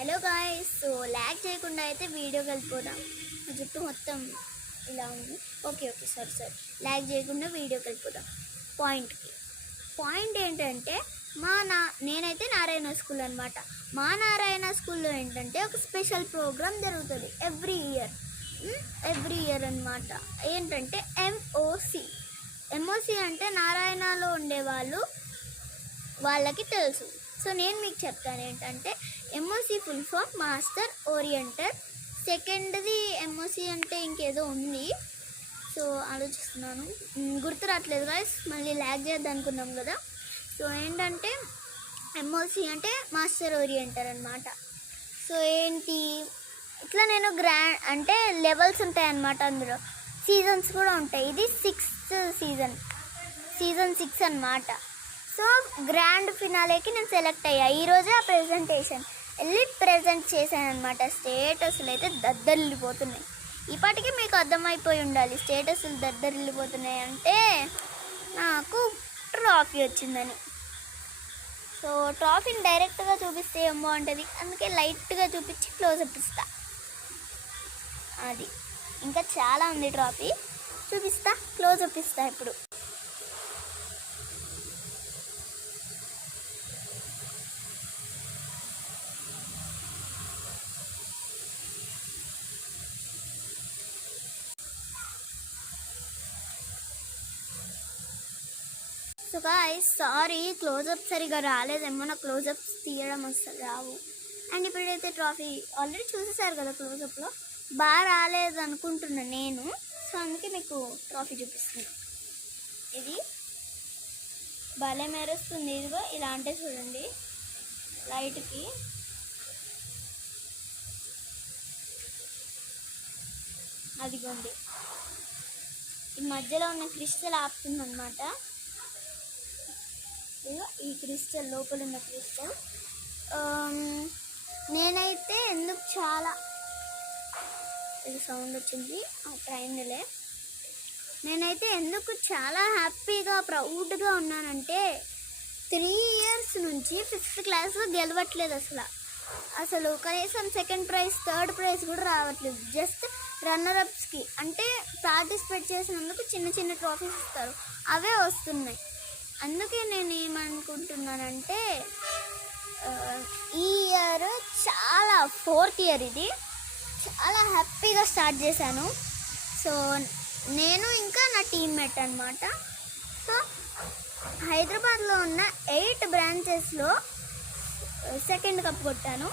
Hello guys, so lag చేయకుండా అయితే వీడియోకి వెళ్ళిపోదాం. నా జుట్టు మొత్తం ఇలా ఉంది. ఓకే సరే ల్యాగ్ చేయకుండా వీడియోకి వెళ్ళిపోదాం. పాయింట్ ఏంటంటే నేనైతే నారాయణ స్కూల్ అనమాట. మా నారాయణ స్కూల్లో ఏంటంటే ఒక స్పెషల్ ప్రోగ్రామ్ జరుగుతుంది ఎవ్రీ ఇయర్ అనమాట. ఏంటంటే ఎంఓసి అంటే నారాయణలో ఉండేవాళ్ళు వాళ్ళకి తెలుసు. సో నేను మీకు చెప్తాను ఏంటంటే MOC full form master orienter. సెకండ్ది ఎంఓసి అంటే ఇంకేదో ఉంది, సో ఆలోచిస్తున్నాను, గుర్తు రావట్లేదు గాయ్స్. మళ్ళీ ల్యాగ్ చేద్దాం అనుకున్నాం కదా. సో ఏంటంటే ఎంఓసి అంటే మాస్టర్ ఓరియంటర్ అనమాట. సో ఏంటి ఇట్లా నేను అంటే లెవెల్స్ ఉంటాయి అన్నమాట. అందులో సీజన్స్ కూడా ఉంటాయి. ఇది 6th సీజన్ 6 అనమాట. సో గ్రాండ్ ఫినాలేకి నేను సెలెక్ట్ అయ్యా. ఈరోజే ఆ ప్రెజెంటేషన్ వెళ్ళి ప్రజెంట్ చేశాను అనమాట. స్టేటస్లు అయితే దద్దరిల్లిపోతున్నాయి. ఇప్పటికీ మీకు అర్థమైపోయి ఉండాలి స్టేటస్లు దద్దరిల్లిపోతున్నాయి అంటే నాకు ట్రాఫీ వచ్చిందని. సో ట్రాఫీని డైరెక్ట్గా చూపిస్తే ఏం బాగుంటుంది, అందుకే లైట్గా చూపించి క్లోజప్ ఇస్తా. అది ఇంకా చాలా ఉంది ట్రాఫీ, చూపిస్తా, క్లోజప్ ఇస్తా ఇప్పుడు. సో గాయ్స్, సారీ క్లోజప్ సరిగా రాలేదేమో, నా క్లోజప్స్ తీయడం అసలు రావు. అండ్ ఇప్పుడైతే ట్రాఫీ ఆల్రెడీ చూసేసారు కదా, క్లోజప్లో బాగా రాలేదు అనుకుంటున్నా నేను. సో అందుకే మీకు ట్రాఫీ చూపిస్తున్నాను. ఇది భలే మెరుస్తుంది. ఇదిగో ఇలా అంటే చూడండి లైట్కి. అదిగోండి ఈ మధ్యలో ఉన్న క్రిస్టల్ ఆపుతుంది అనమాట. ఈ క్రిస్టల్ లోపల ఉన్న క్రిస్టల్ నేనైతే ఎందుకు చాలా ఇది సౌండ్ వచ్చింది ఆ ట్రైన్లే. నేనైతే ఎందుకు చాలా హ్యాపీగా ప్రౌడ్గా ఉన్నానంటే 3 years నుంచి 5th class గెలవట్లేదు అసలు కనీసం సెకండ్ ప్రైజ్ థర్డ్ ప్రైజ్ కూడా రావట్లేదు. జస్ట్ రన్నరప్స్కి అంటే పార్టిసిపేట్ చేసినందుకు చిన్న చిన్న ట్రాఫీస్ ఇస్తారు, అవే వస్తున్నాయి. అందుకే నేను ఏమనుకుంటున్నానంటే ఈ ఇయర్ చాలా 4th year ఇది చాలా హ్యాపీగా స్టార్ట్ చేశాను. సో నేను ఇంకా నా టీమ్మేట్ అనమాట. సో హైదరాబాద్లో ఉన్న 8 బ్రాంచెస్లో సెకండ్ కప్ కొట్టాను.